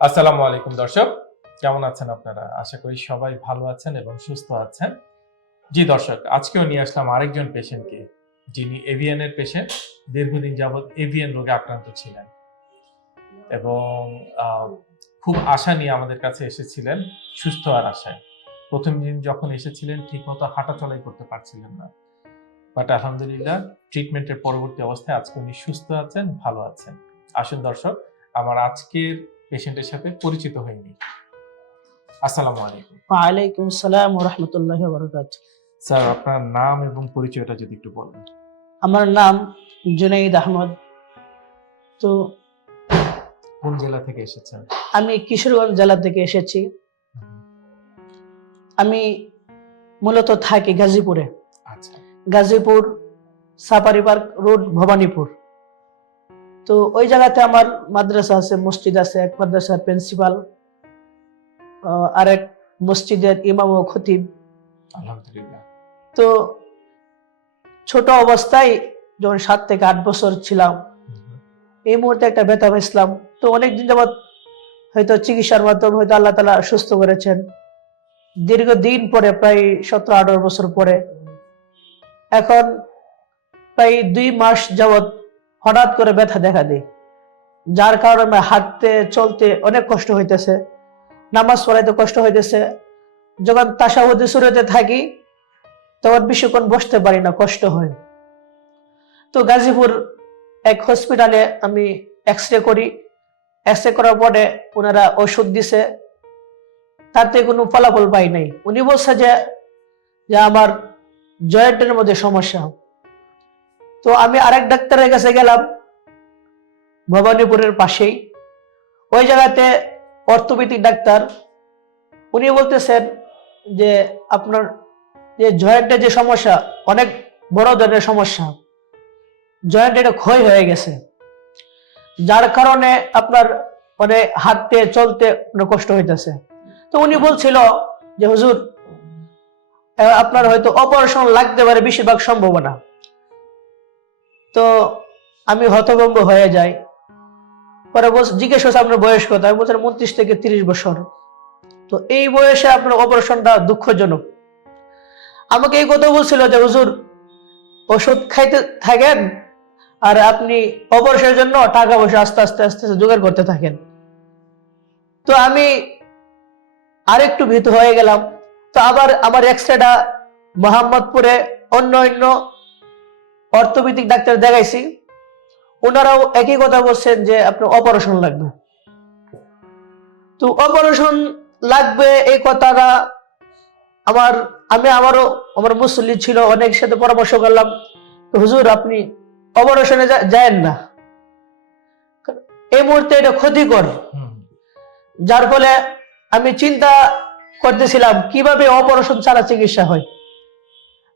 আসসালামু আলাইকুম দর্শক। কেমন আছেন আপনারা? আশা করি সবাই ভালো আছেন এবং সুস্থ আছেন। জি দর্শক, আজকেও নিয়ে আসলাম আরেকজন পেশেন্টকে, যিনি এভিয়ানের পেশেন্ট, দীর্ঘদিন যাবৎ এভিয়ান রোগে আক্রান্ত ছিলেন। এবং খুব আশা নিয়ে আমাদের কাছে এসেছিলেন, সুস্থ আর আশায়। প্রথম দিন যখন এসেছিলেন, ঠিকমতো হাঁটা চলাই করতে পারছিলেন না। বাট আলহামদুলিল্লাহ, ট্রিটমেন্টের পরবর্তী অবস্থায় আজকে উনি সুস্থ আছেন, ভালো আছেন। আসুন দর্শক, আমার আজকের পেশেন্টের সাথে পরিচিত হয়নি। আসসালামু আলাইকুম। ওয়ালাইকুম আসসালাম রহমতুল্লাহ বরকাত স্যার আপনার নাম এবং পরিচয়টা যদি একটু বলেন। আমার নাম জুনাইদ আহমদ। তো কোন জেলা থেকে এসেছেন? আমি কিশোরগঞ্জ জেলা থেকে এসেছি। আমি মূলত থাকি গাজীপুরে। আচ্ছা। Gazipur safari park road Bhabanipur. তো ওই জায়গাতে আমার মাদ্রাসা আছে মসজিদ আছে এক মাদ্রাসার প্রিন্সিপাল আরেক মসজিদের ইমাম ও খতিব। আলহামদুলিল্লাহ। তো ছোট অবস্থায় যখন সাত থেকে আট বছর ছিলাম এই মুহূর্তে একটা ব্যথা পেয়েছিলাম তো অনেকদিন যাবৎ হয়তো চিকিৎসার মাধ্যমে হয়তো আল্লাহ তালা সুস্থ করেছেন। দীর্ঘদিন পরে প্রায় সতেরো আঠারো বছর পরে। এখন প্রায় দুই মাস যাবৎ হঠাৎ করে ব্যথা দেখা দেয়। যার কারণে হাঁটতে, চলতে অনেক কষ্ট হইতেছে, নামাজ পড়াইতে কষ্ট হইতেছে। যখন তাসাহুদি সুরতে থাকি, তখন বেশিক্ষণ বসতে পারি না, কষ্ট হয়। তো গাজীপুর এক হসপিটালে আমি এক্স রে করি। এক্স রে করার পরে ওনারা ওষুধ দিছে। তাতে কোনো ফলাফল পাই নাই। উনি বলছে যে আমার জয়েন্টের মধ্যে সমস্যা। তো আমি আরেক ডাক্তারের কাছে গেলাম, ভবানীপুরের পাশেই। ওই জায়গাতে অর্থোপেডিক ডাক্তার। উনি বলতেছেন যে আপনার যে জয়েন্টের যে সমস্যা, অনেক বড় ধরনের সমস্যা, জয়েন্ট এটা ক্ষয় হয়ে গেছে। যার কারণে আপনার মানে হাঁটতে, চলতে কষ্ট হইতেছে। তো উনি বলছিল যে, হুজুর আপনার হয়তো অপারেশন লাগতে পারে, বেশিরভাগ সম্ভাবনা। তো আমি হতভম্ব হয়ে যাই। পরে জিজ্ঞেস করছে, আপনার বয়স কত? আমি বলছিলাম উনত্রিশ থেকে তিরিশ বছর। তো এই বয়সে আপনার অপারেশনটা দুঃখজনক। আমাকে এই কথা বলছিল যে, হুজুর, ওষুধ খাইতে থাকেন আর আপনি অপারেশনের জন্য টাকা পয়সা আস্তে আস্তে আস্তে আস্তে জোগাড় করতে থাকেন। তো আমি আরেকটু ভীত হয়ে গেলাম। তো আবার আমার এক্সরেটা মোহাম্মদপুরে অন্য অন্য অর্থোপেডিক ডাক্তার দেখাইছি। ওনারাও একই কথা বলছেন যে আপনার অপারেশন লাগবে। তো অপারেশন লাগবে এই কথাটা আমার, আমি আমারও, আমার মুসল্লি ছিল অনেক সাথে পরামর্শ করলাম। হুজুর, আপনি অপারেশনে যায়েন না। এই মুহূর্তে এটা ক্ষতিকর। যার ফলে আমি চিন্তা করতেছিলাম, কীভাবে অপারেশন ছাড়া চিকিৎসা হয়।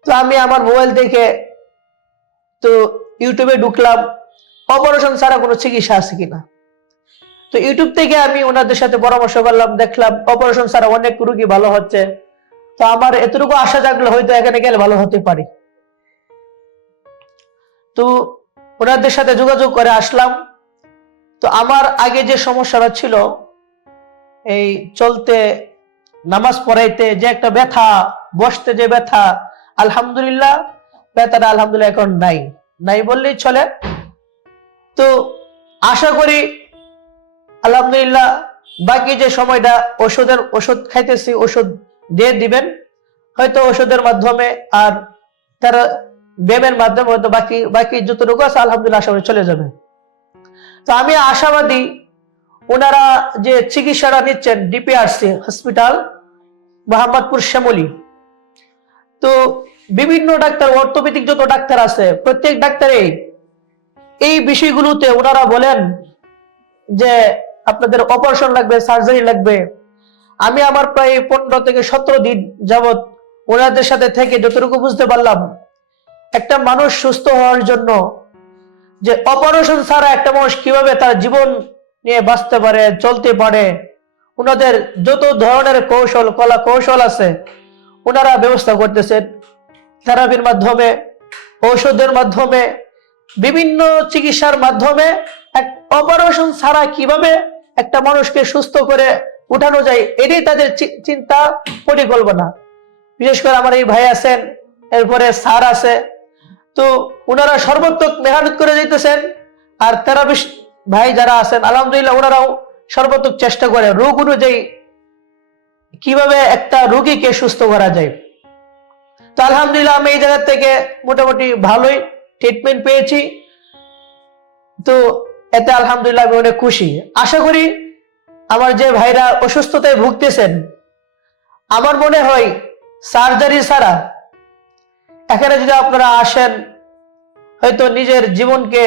তো আমি আমার মোবাইল দেখে তো ইউটিউবে ঢুকলাম অপারেশন ছাড়া কোনো চিকিৎসা আছে কিনা? তো ইউটিউব থেকে আমি ওনাদের সাথে পরামর্শ করলাম, দেখলাম অপারেশন ছাড়া অনেক রুগী ভালো হচ্ছে। তো আমার এতটুকু আশা জাগলে হয়তো এখানে গেলে ভালো হতে পারি। তো ওনাদের সাথে যোগাযোগ করে আসলাম। তো আমার আগে যে সমস্যাটা ছিল, এই চলতে, নামাজ পড়াইতে যে একটা ব্যথা, বসতে যে ব্যথা, আলহামদুলিল্লাহ ব্যথাটা আলহামদুলিল্লাহ এখন নাই। নাই বললেই চলে। তো আশা করি আলহামদুলিল্লাহ বাকি যে সময়টা ওষুধের ওষুধ খাইতেছি, ওষুধ দিয়ে দিবেন। হয়তো ওষুধের মাধ্যমে আর তার ব্যায়ামের মাধ্যমে হয়তো বাকি বাকি যতটুকু আছে, আলহামদুলিল্লাহ আশা করি চলে যাবে। তো আমি আশাবাদী ওনারা যে চিকিৎসাটা নিচ্ছেন, ডিপিআরসি, হসপিটাল, মোহাম্মদপুর শ্যামলী। তো বিভিন্ন ডাক্তার অর্থোপেডিক যত ডাক্তার আছে, প্রত্যেক ডাক্তারে এই বিষয়গুলোতে ওনারা বলেন যে আপনাদের অপারেশন লাগবে সার্জারি লাগবে। আমি আমার প্রায় পনেরো থেকে সতেরো দিন যাবত ওনাদের সাথে থেকে যতটুকু বুঝতে পারলাম, একটা মানুষ সুস্থ হওয়ার জন্য যে অপারেশন ছাড়া একটা মানুষ কীভাবে তার জীবন নিয়ে বাঁচতে পারে, চলতে পারে, ওনাদের যত ধরনের কৌশল, কলা কৌশল আছে, ওনারা ব্যবস্থা করতেছেন। থেরাপির মাধ্যমে, ঔষধের মাধ্যমে, বিভিন্ন চিকিৎসার মাধ্যমে এক অপারেশন ছাড়া কীভাবে একটা মানুষকে সুস্থ করে উঠানো যায়, এটাই তাদের চিন্তা পরিকল্পনা। বিশেষ করে আমার এই ভাই আছেন, এরপরে স্যার আছে। তো ওনারা সর্বোত্তক মেহনত করে যেতেছেন আর থেরাপিস্ট ভাই যারা আছেন, আলহামদুলিল্লাহ ওনারাও সর্বোত্তক চেষ্টা করে, রোগ অনুযায়ী কীভাবে একটা রোগীকে সুস্থ করা যায়। তো আলহামদুলিল্লাহ আমি এই জায়গা থেকে মোটামুটি ভালোই ট্রিটমেন্ট পেয়েছি। তো এতে আলহামদুলিল্লাহ আমি অনেক খুশি। আশা করি আমার যে ভাইরা অসুস্থতায় ভুগতেছেন, আমার মনে হয় সার্জারি ছাড়া এখানে যদি আপনারা আসেন, হয়তো নিজের জীবনকে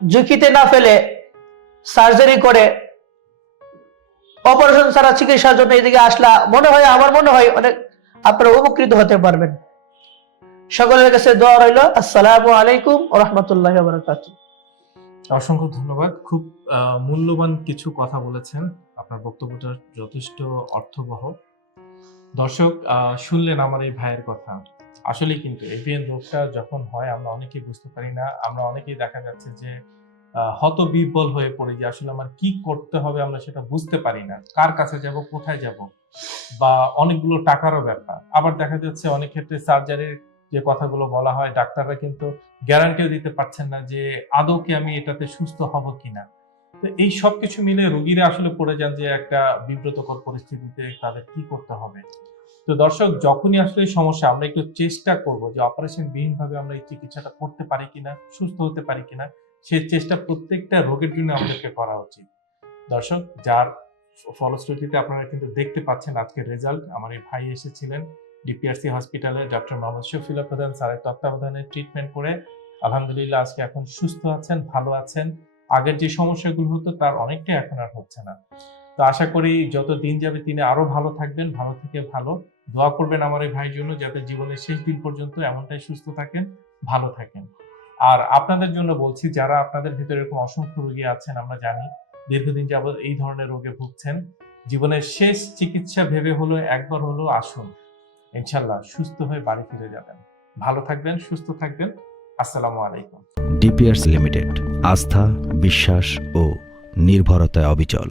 ঝুঁকিতে না ফেলে সার্জারি করে অপারেশন ছাড়া চিকিৎসার জন্য এদিকে আসলা মনে হয়, আমার মনে হয় অনেক আপনারা উপকৃত হতে পারবেন। সকলের কাছে দোয়া রইল, আসসালামু আলাইকুম রহমতুল্লাহ বারকাতুহ। অসংখ্য ধন্যবাদ। খুব মূল্যবান কিছু কথা বলেছেন। আপনার বক্তব্যটা যথেষ্ট অর্থবহ। দর্শক শুনলেন আমার এই ভাইয়ের কথা। আসলে কিন্তু এভিএন রোগটা যখন হয়, আমরা অনেকেই বুঝতে পারি না। আমরা অনেকেই দেখা যাচ্ছে যে হত বিব্বল হয়ে পড়ি যে আসলে আমার কি করতে হবে আমরা সেটা বুঝতে পারি না। কার কাছে যাব, কোথায় যাব? বা অনেকগুলো টাকারও ব্যাপার। আবার দেখা যাচ্ছে অনেক ক্ষেত্রে সার্জারির যে কথাগুলো বলা হয়, ডাক্তাররা কিন্তু গ্যারান্টিও দিতে পারছেন না যে আদৌ কি আমি এটাতে সুস্থ হব কিনা। তো এই সব কিছু মিলে রোগীরা আসলে পড়ে যান যে একটা বিব্রতকর পরিস্থিতিতে তাদের কি করতে হবে। তো দর্শক, যখনই আসলে সমস্যা, আমরা একটু চেষ্টা করব যে অপারেশন বিহীন ভাবে আমরা এই চিকিৎসাটা করতে পারি কিনা, সুস্থ হতে পারি কিনা। সেই চেষ্টা প্রত্যেকটা রোগের জন্য আমাদেরকে করা উচিত। দর্শক, যার ফলশ্রুতিতে আপনারা কিন্তু দেখতে পাচ্ছেন আজকের রেজাল্ট আমার এই ভাই এসেছিলেন ডিপিআরসি হসপিটালে ডক্টর মোহাম্মদ শফিলা প্রধান স্যারের তত্ত্বাবধানে ট্রিটমেন্ট করে। আলহামদুলিল্লাহ, আজকে এখন সুস্থ আছেন, ভালো আছেন। আগের যে সমস্যাগুলো হতো, তার অনেকটাই এখন আর হচ্ছে না। তো আশা করি যত দিন যাবে, তিনি আরও ভালো থাকবেন, ভালো থেকে ভালো। দোয়া করবেন আমার এই ভাইয়ের জন্য, যাতে জীবনের শেষ দিন পর্যন্ত এমনটাই সুস্থ থাকেন, ভালো থাকেন। আর আপনাদের জন্য বলছি, যারা আপনাদের ভিতরে এরকম অসংখ্য রোগী আছেন, আমরা জানি দীর্ঘদিন যাবত এই ধরনের রোগে ভুগছেন। জীবনের শেষ চিকিৎসা ভেবে হলো একবার হলো আসুন। ইনশাল্লাহ সুস্থ হয়ে বাড়ি ফিরে যাবেন। ভালো থাকবেন, সুস্থ থাকবেন। আসসালামু আলাইকুম। ডিপিয়ার্স লিমিটেড, আস্থা, বিশ্বাস ও নির্ভরতায় অবিচল।